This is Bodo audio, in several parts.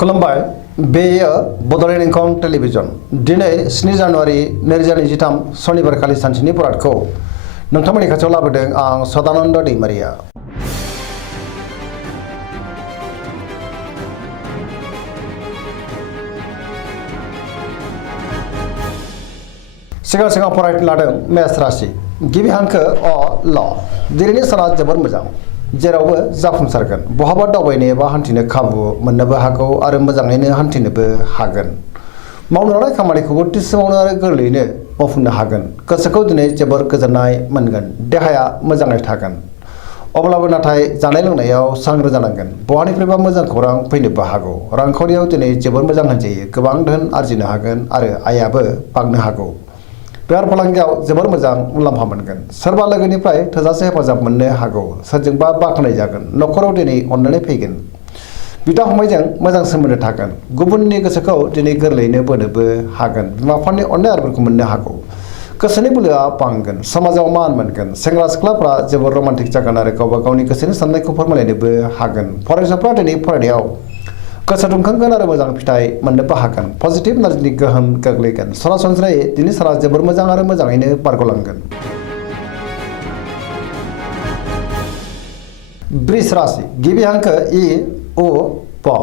खुलुमबाय बेयो बड'लेण्ड इंखं टेलिभिजन दिनै 7 जानुवारि 2023 सनिबारखालि सानसेनि बरादखौ नोंथांमोननि खाथियाव लाबोदों आं सदानन्द दैमारिया। सिगां फरायनो लादों मेष राशि गिबि हांखो अ ल दिनैनि साना जोबोर मोजां जेरावबो जाफुंसारगोन बहाबा दावबायनो एबा हान्थिनो खाबु मोननोबो हागौ आरो मोजाङैनो हान्थिनोबो हागोन मावनो लानाय खामानिखौबो थि समावनो आरो गोरलैयैनो मावफुंनो हागोन गोसोखौ दिनै जोबोर गोजोननाय मोनगोन देहाया मोजाङै थागोन अब्लाबो नाथाय जानाय लोंनायाव सांग्रां जानांगोन बहानिफ्रायबा मोजां खौरां फैनोबो हागौ रांखावरियाव दिनै जोबोर मोजां होनजायो गोबां धोन आरजिनो हागोन आरो आयाबो बांनो हागौ बेफार फालांगियाव जोबोर मोजां मुलाम्फा मोनगोन सोरबा लोगोनिफ्राय थोजासे हेफाजाब मोननो हागौ सोरजोंबा बाख्नाय जागोन न'खराव दिनै अननानै फैगोन बिदा फंबायजों मोजां सोमोन्दो थागोन गुबुननि गोसोखौ दिनै गोरलैयैनो बोनोबो हागोन बिमा बिफानि अननाय आरोफोरखौ मोननो हागौ गोसोनि बोलोआ बांगोन समाजाव मान मोनगोन सेंग्रा सिख्लाफ्रा जोबोर रमान्टिक जागोन आरो गावबा गावनि गोसोनि साननायखौ फोरमायलायनोबो हागोन फरायसाफ्रा दिनै फरायनायाव गोसो दुंखांगोन आरो मोजां फिथाइ मोननोबो हागोन पजिटिभ एनार्जिनि गोहोम गोग्लैगोन सरासनस्रायै दिनै साना जोबोर मोजां आरो मोजाङैनो बारग'लांगोन। वृष राशि गिबि हांखो इ उ प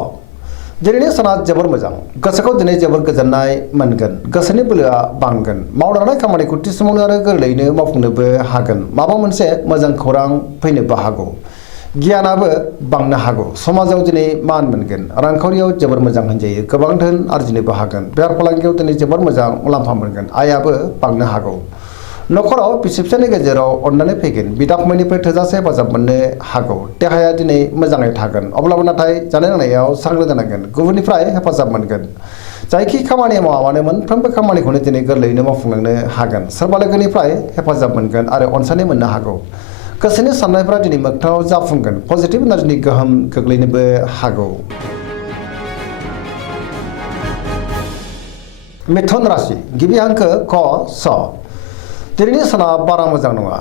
दिनैनि साना जोबोर मोजां गोसोखौ दिनै जोबोर गोजोननाय मोनगोन गोसोनि बोलोआ बांगोन मावनो लानाय खामानिखौ थि समावनो आरो गोरलैयैनो मावफुंनोबो हागोन माबा मोनसे मोजां खौरां फैनोबो हागौ गियानाबो बांनो हागौ समाजाव दिनै मान मोनगोन रांखावरियाव जोबोर मोजां होनजायो गोबां धोन आरजिनोबो हागोन बेफार फालांगियाव दिनै जोबोर मोजां मुलाम्फा मोनगोन आयाबो बांनो हागौ न'खराव बिसि फिसायनि गेजेराव अननानै फैगोन बिदा फंबायनिफ्राय थोजासे हेफाजाब मोननो हागौ देहाया दिनै मोजाङै थागोन अब्लाबो नाथाय जानाय लोंनायाव सांग्रां जानांगोन गुबुननिफ्राय हेफाजाब मोनगोन जायखि खामानि मावा मानो मोनफ्रोमबो खामानिखौनो दिनै गोरलैयैनो मावफुंलांनो हागोन सोरबा लोगोनिफ्राय हेफाजाब मोनगोन आरो अनसायनाय मोननो हागौ गोसोनि साननायफ्रा दिनै मोगथाङाव जाफुंगोन पजिटिभ एनार्जिनि गोहोम गोग्लैनोबो हागौ। मिथुन राशि गिबि हांखो क स दिनैनि साना बारा मोजां नङा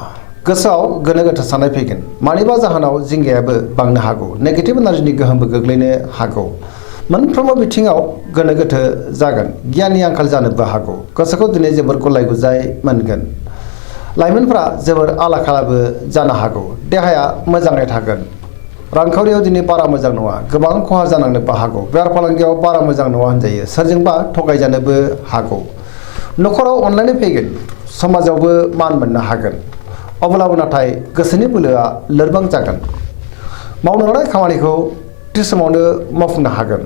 गोसोआव गोनो गोथो साननाय फैगोन मानिबा जाहोनाव जिंगायाबो बांनो हागौ नेगेटिभ एनार्जिनि गोहोमबो गोग्लैनो हागौ मोनफ्रोमबो बिथिङाव गोनो गोथो जागोन गियाननि आंखाल जानोबो हागौ गोसोखौ दिनै जोबोर गुलाय गुजाय मोनगोन लाइमोनफ्रा जोबोर आला खालाबो जानो हागौ देहाया मोजाङै थागोन रांखावरियाव दिनै बारा मोजां नङा गोबां खहा जानांनोबो हागौ बेफार फालांगियाव बारा मोजां नङा होनजायो सोरजोंबा थगायजानोबो हागौ न'खराव अनलायनाय फैगोन समाजावबो मान मोननो हागोन अब्लाबो नाथाय गोसोनि बोलोआ लोरबां जागोन मावनो लानाय खामानिखौ थि समावनो मावफुंनो हागोन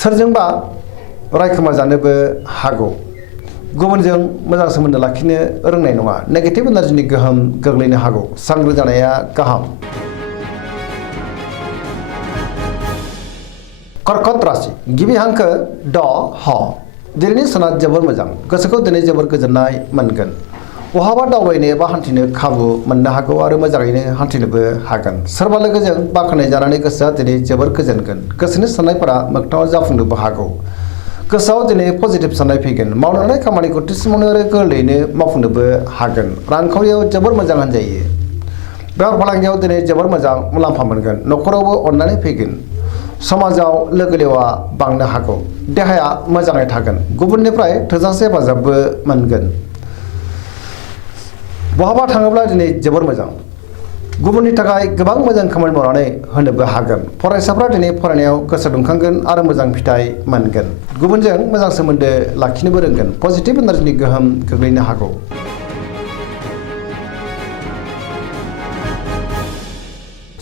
सोरजोंबा रायखोमा जानोबो हागौ गुबुनजों मोजां सोमोन्दो लाखिनो रोंनाय नङा नेगेटिभ एनार्जिनि गोहोम गोग्लैनो हागौ सांग्रां जानाया गाहाम। कर्कट राशि गिबि हांखो ड ह दिनैनि साना जोबोर मोजां गोसोखौ दिनै जोबोर गोजोननाय मोनगोन बहाबा दावबायनो एबा हान्थिनो खाबु मोननो हागौ आरो मोजाङैनो हान्थिनोबो हागोन सोरबा लोगोजों बाख्नाय जानानै गोसोआ दिनै जोबोर गोजोनगोन गोसोनि साननायफोरा मोगथाङाव जाफुंनोबो हागौ गोसोआव दिनै पजिटिभ साननाय फैगोन मावनो लानाय खामानिखौ थि समावनो आरो गोरलैयैनो मावफुंनोबो हागोन रांखावरियाव जोबोर मोजां होनजायो बेफार फालांगियाव दिनै जोबोर मोजां मुलाम्फा मोनगोन न'खरावबो अननानै फैगोन समाजाव लोगो लेवा बांनो हागौ देहाया मोजाङै थागोन गुबुननिफ्राय थोजासे हेफाजाबबो मोनगोन बहाबा थाङोब्ला दिनै जोबोर मोजां गुबुननि थाखाय गोबां मोजां खामानि मावनानै होनोबो हागोन फरायसाफ्रा दिनै फरायनायाव गोसो दुंखांगोन आरो मोजां फिथाइ मोनगोन गुबुनजों मोजां सोमोन्दो लाखिनोबो रोंगोन पजिटिभ एनार्जिनि गोहोम गोग्लैनो हागौ।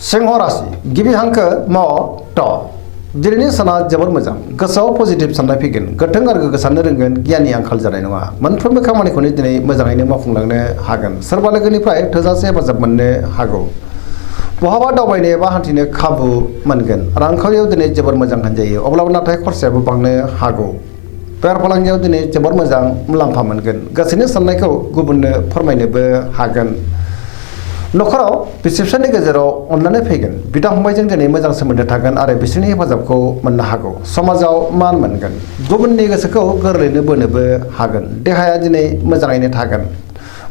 सिंह राशि गिबि हांखो म ट दिनैनि साना जोबोर मोजां गोसोआव पजिटिभ साननाय फैगोन गोथों आरो गोग्गो साननो रोंगोन गियाननि आंखाल जानाय नङा मोनफ्रोमबो खामानिखौनो दिनै मोजाङैनो मावफुंलांनो हागोन सोरबा लोगोनिफ्राय थोजासे हेफाजाब मोननो हागौ बहाबा दावबायनो एबा हान्थिनो खाबु मोनगोन रांखावरियाव दिनै जोबोर मोजां होनजायो अब्लाबो नाथाय खरसायाबो बांनो हागौ बेफार फालांगियाव दिनै जोबोर मोजां मुलाम्फा मोनगोन गोसोनि साननायखौ गुबुननो फोरमायनोबो हागोन न'खराव बिसि फिसायनि गेजेराव अननानै फैगोन बिदा फंबायजों दिनै मोजां सोमोन्दो थागोन आरो बिसोरनि हेफाजाबखौ मोननो हागौ समाजाव मान मोनगोन गुबुननि गोसोखौ गोरलैयैनो बोनोबो हागोन देहाया दिनै मोजाङैनो थागोन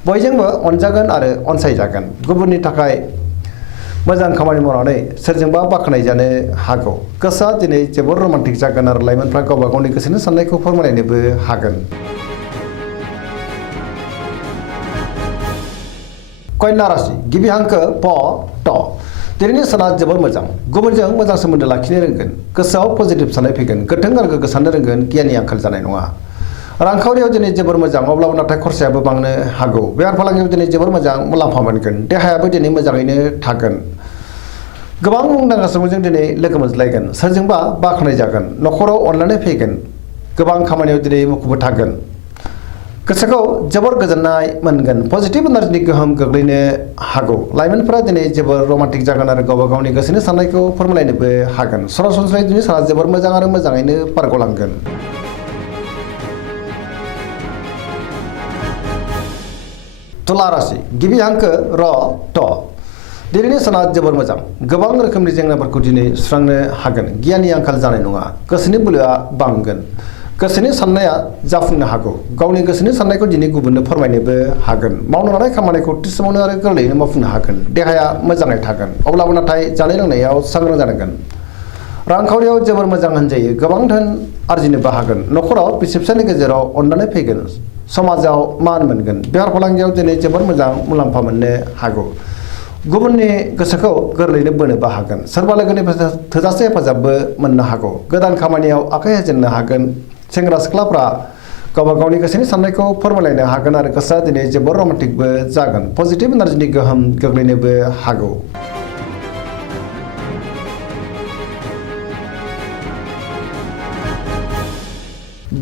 बयजोंबो अनजागोन आरो अनसायजागोन गुबुननि थाखाय मोजां खामानि मावनानै सोरजोंबा बाख्नाय जानो हागौ गोसोआ दिनै जोबोर रमान्टिक जागोन आरो लाइमोनफ्रा गावबा गावनि गोसोनि साननायखौ फोरमायलायनोबो हागोन। कन्या राशि गिबि हांखो प ट दिनैनि साना जोबोर मोजां गुबुनजों मोजां सोमोन्दो लाखिनो रोंगोन गोसोआव पजिटिभ साननाय फैगोन गोथों आरो गोग्गो साननो रोंगोन गियाननि आंखाल जानाय नङा। रांखावरियाव दिनै जोबोर मोजां अब्लाबो नाथाय खरसायाबो बांनो हागौ बेफार फालांगियाव दिनै जोबोर मोजां मुलाम्फा मोनगोन देहायाबो दिनै मोजाङैनो थागोन। गोबां मुंदांखा सुबुंजों दिनै लोगो मोनज्लायगोन सोरजोंबा बाख्नाय जागोन न'खराव अनलायनाय फैगोन गोबां खामानियाव दिनै मुखुब थागोन गोसोखौ जोबोर गोजोननाय मोनगोन पजिटिभ एनार्जिनि गोहोम गोग्लैनो हागौ लाइमोनफोरा दिनै जोबोर रमान्टिक जागोन आरो गावबा गावनि गोसोनि साननायखौ फोरमायलायनोबो हागोन सरासनस्रायै दिनै साना जोबोर मोजां आरो मोजाङैनो बारग'लांगोन। तुला राशि गिबि हांखो र ट दिनैनि साना जोबोर मोजां गोबां रोखोमनि जेंनाफोरखौ दिनै सुस्रांनो हागोन गियाननि आंखाल जानाय नङा गोसोनि बोलोआ बांगोन गोसोनि साननाया जाफुंनो हागौ गावनि गोसोनि साननायखौ दिनै गुबुननो फोरमायनोबो हागोन मावनो लानाय खामानिखौ थि समावनो आरो गोरलैयैनो मावफुंनो हागोन देहाया मोजाङै थागोन अब्लाबो नाथाय जानाय लोंनायाव सांग्रां जानांगोन। रांखावरियाव जोबोर मोजां होनजायो गोबां धोन आरजिनोबो हागोन न'खराव बिसि फिसायनि गेजेराव अननानै फैगोन समाजाव मान मोनगोन बेफार फालांगियाव दिनै जोबोर मोजां मुलाम्फा मोननो हागौ गुबुननि गोसोखौ गोरलैयैनो बोनोबो हागोन सोरबा लोगोनिफ्राय थोजासे हेफाजाबबो मोननो हागौ गोदान खामानियाव आखाइ होजेननो हागोन सेंग्रा सिख्लाफ्रा गावबा गावनि गोसोनि साननायखौ फोरमायलायनो हागोन आरो गोसोआ दिनै जोबोर रमान्टिकबो जागोन पजिटिभ एनार्जिनि गोहोम गोग्लैनोबो हागौ।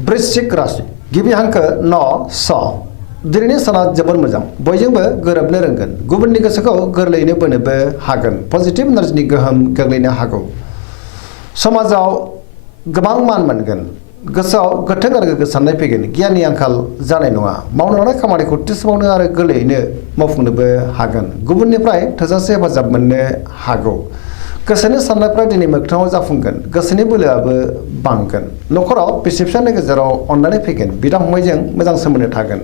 वृश्चिक राशि गिबि हांखो न स दिनैनि साना जोबोर मोजां बयजोंबो गोरोबनो रोंगोन गुबुननि गोसोखौ गोरलैयैनो बोनोबो हागोन पजिटिभ एनार्जिनि गोहोम गोग्लैनो हागौ समाजाव गोबां मान मोनगोन गोसोआव गोथों आरो गोग्गो साननाय फैगोन गियाननि आंखाल जानाय नङा मावनो लानाय खामानिखौ थि समावनो आरो गोरलैयैनो मावफुंनोबो हागोन गुबुननिफ्राय थोजासे हेफाजाब मोननो हागौ गोसोनि साननायफ्रा दिनै मोगथाङाव जाफुंगोन गोसोनि बोलोआबो बांगोन न'खराव बिसि फिसायनि गेजेराव अननानै फैगोन बिदा फंबायजों मोजां सोमोन्दो थागोन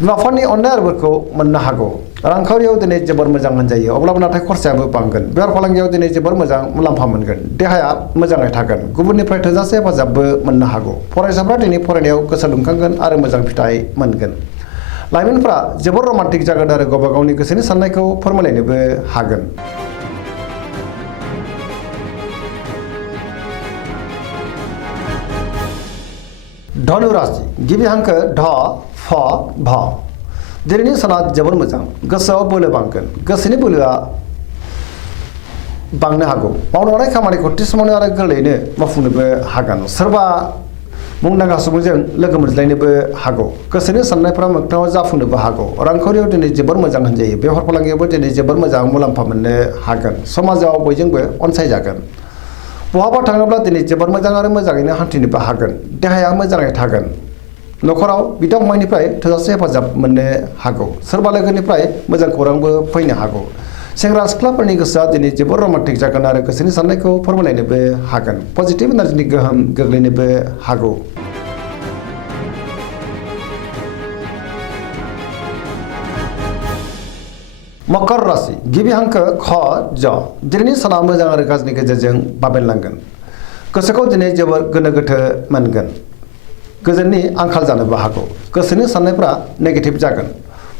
बिमा बिफानि अननाय आरोफोरखौ मोननो हागौ रांखावरियाव दिनै जोबोर मोजां होनजायो अब्लाबो नाथाय खरसायाबो बांगोन बेफार फालांगियाव दिनै जोबोर मोजां मुलाम्फा मोनगोन देहाया मोजाङै थागोन गुबुननिफ्राय थोजासे हेफाजाबबो मोननो हागौ फरायसाफ्रा दिनै फरायनायाव गोसो दुंखांगोन आरो मोजां फिथाइ मोनगोन लाइमोनफ्रा जोबोर रमान्टिक जागोन आरो गावबा गावनि गोसोनि साननायखौ फोरमायलायनोबो हागोन। धनु राशि गिबि हांखो ढ फ भ दिनैनि साना जोबोर मोजां गोसोआव बोलो बांगोन गोसोनि बोलोआ बांनो हागौ मावनो लानाय खामानिखौ थि समावनो आरो गोरलैयैनो मावफुंनोबो हागोन सोरबा मुंदांखा सुबुंजों लोगो मोनज्लायनोबो हागौ गोसोनि साननायफ्रा मोगथाङाव जाफुंनोबो हागौ रांखावरियाव दिनै जोबोर मोजां होनजायो बेफार फालांगियावबो दिनै जोबोर मोजां मुलाम्फा मोननो हागोन समाजाव बयजोंबो अनसायजागोन बहाबा थाङोब्ला दिनै जोबोर मोजां आरो मोजाङैनो हान्थिनोबो हागोन देहाया मोजाङै थागोन न'खराव बिदा फंबायनिफ्राय थोजासे हेफाजाब मोननो हागौ सोरबा लोगोनिफ्राय मोजां खौरांबो फैनो हागौ सेंग्रा सिख्लाफोरनि गोसोआ दिनै जोबोर रमान्टिक जागोन आरो गोसोनि साननायखौ फोरमायलायनोबो हागोन पजिटिभ एनार्जिनि गोहोम गोग्लैनोबो हागौ। मकर राशि गिबि हांखो ख ज दिनैनि साना मोजां आरो गाज्रिनि गेजेरजों बाबेनलांगोन गोसोखौ दिनै जोबोर गोनो गोथो मोनगोन गोजोननि आंखाल जानोबो हागौ गोसोनि साननायफ्रा नेगेटिभ जागोन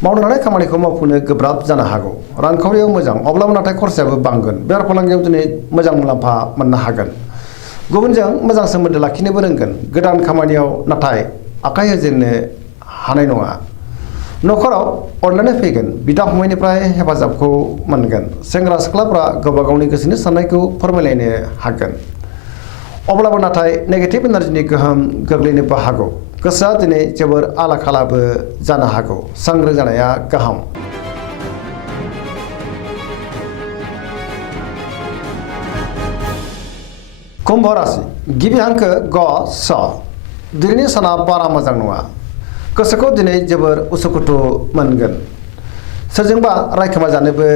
मावनो लानाय खामानिखौ मावफुंनो गोब्राब जानो हागौ रांखावरियाव मोजां अब्लाबो नाथाय खरसायाबो बांगोन बेफार फालांगियाव दिनै मोजां मुलाम्फा मोननो हागोन गुबुनजों मोजां सोमोन्दो लाखिनोबो रोंगोन गोदान खामानियाव नाथाय आखाइ होजेननो हानाय नङा न'खराव अनलायनाय फैगोन बिदा फंबायनिफ्राय हेफाजाबखौ मोनगोन सेंग्रा सिख्लाफ्रा गावबा गावनि गोसोनि साननायखौ फोरमायलायनो हागोन अब्लाबो नाथाय नेगेटिभ एनार्जिनि गोहोम गोग्लैनोबो हागौ गोसोआ दिनै जोबोर आला खालाबो जानो हागौ सांग्रां जानाया गाहाम। कुम्भ राशि गिबि हांखो ग स दिनैनि साना बारा मोजां नङा गोसोखौ दिनै जोबोर उसुखुथु मोनगोन सोरजोंबा रायखोमा जानोबो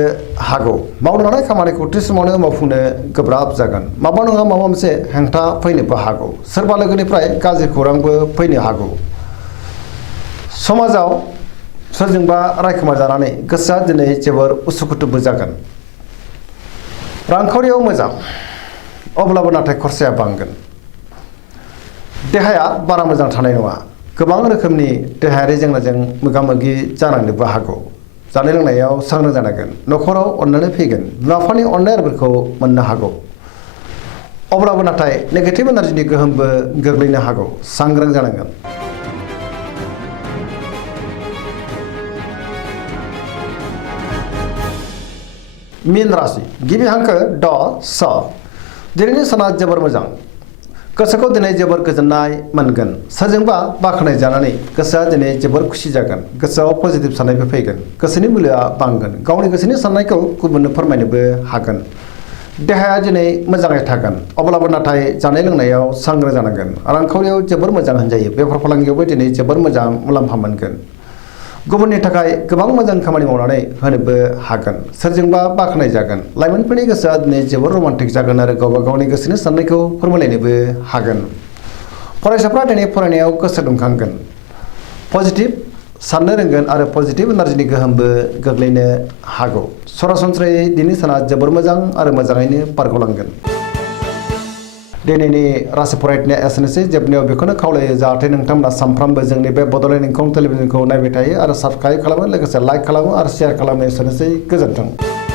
हागौ मावनो लानाय खामानिखौ थि समावनो मावफुंनो गोब्राब जागोन माबा नङा माबा मोनसे हेंथा फैनोबो हागौ सोरबा लोगोनिफ्राय गाज्रि खौरांबो फैनो हागौ समाजाव सोरजोंबा रायखोमा जानानै गोसोआ दिनै जोबोर उसुखुथुबो जागोन रांखावरियाव मोजां अब्लाबो नाथाय खरसाया बांगोन। देहाया बारा मोजां थानाय नङा। गोबां रोखोमनि देहायारि जेंनाजों मोगा-मोगि जानांनोबो हागौ। जानाय लोंनायाव सांग्रां जानांगोन। न'खराव अननानै फैगोन। बिमा-बिफानि अननाय आरिफोरखौ मोननो हागौ। अब्लाबो नाथाय नेगेटिभ एनार्जिनि गोहोमबो गोग्लैनो हागौ। सांग्रां जानांगोन। मीन राशि गिबि हांखो ड स दिनैनि साना जोबोर मोजां। गोसोखौ दिनै जोबोर गोजोननाय मोनगोन। सोरजोंबा बाख्नाय जानानै गोसोआ दिनै जोबोर खुसि जागोन। गोसोआव पजिटिभ साननायबो फैगोन। गोसोनि बोलोआ बांगोन। गावनि गोसोनि साननायखौ गुबुननो फोरमायनोबो हागोन। देहाया दिनै मोजाङै थागोन। अब्लाबो नाथाय जानाय लोंनायाव सांग्रां जानांगोन। रांखावरियाव जोबोर मोजां होनजायो। बेफार फालांगियावबो दिनै जोबोर मोजां मुलाम्फा मोनगोन। गुबुननि थाखाय गोबां मोजां खामानि मावनानै होनोबो हागोन। सोरजोंबा बाख्नाय जागोन। लाइमोनफोरनि गोसोआ दिनै जोबोर रमान्टिक जागोन आरो गावबा गावनि गोसोनि साननायखौ फोरमायलायनोबो हागोन। फरायसाफ्रा दिनै फरायनायाव गोसो दुंखांगोन। पजिटिभ साननो रोंगोन आरो पजिटिभ एनार्जिनि गोहोमबो गोग्लैनो हागौ। सरासनस्रायै दिनै साना जोबोर मोजां आरो मोजाङैनो बारग'लांगोन। दिनैनि राशि फरायनाया एसेनोसै। जोबनायाव बेखौनो खावलायो जाहाथे नोंथांमोना सानफ्रामबो जोंनि बे बड'लेण्ड इंखं टेलिभिजनखौ नायबाय थायो आरो साबस्क्राइब खालामो, लोगोसे लाइक खालामो आरो शेयार खालामो। एसेनोसै, गोजोन्थों।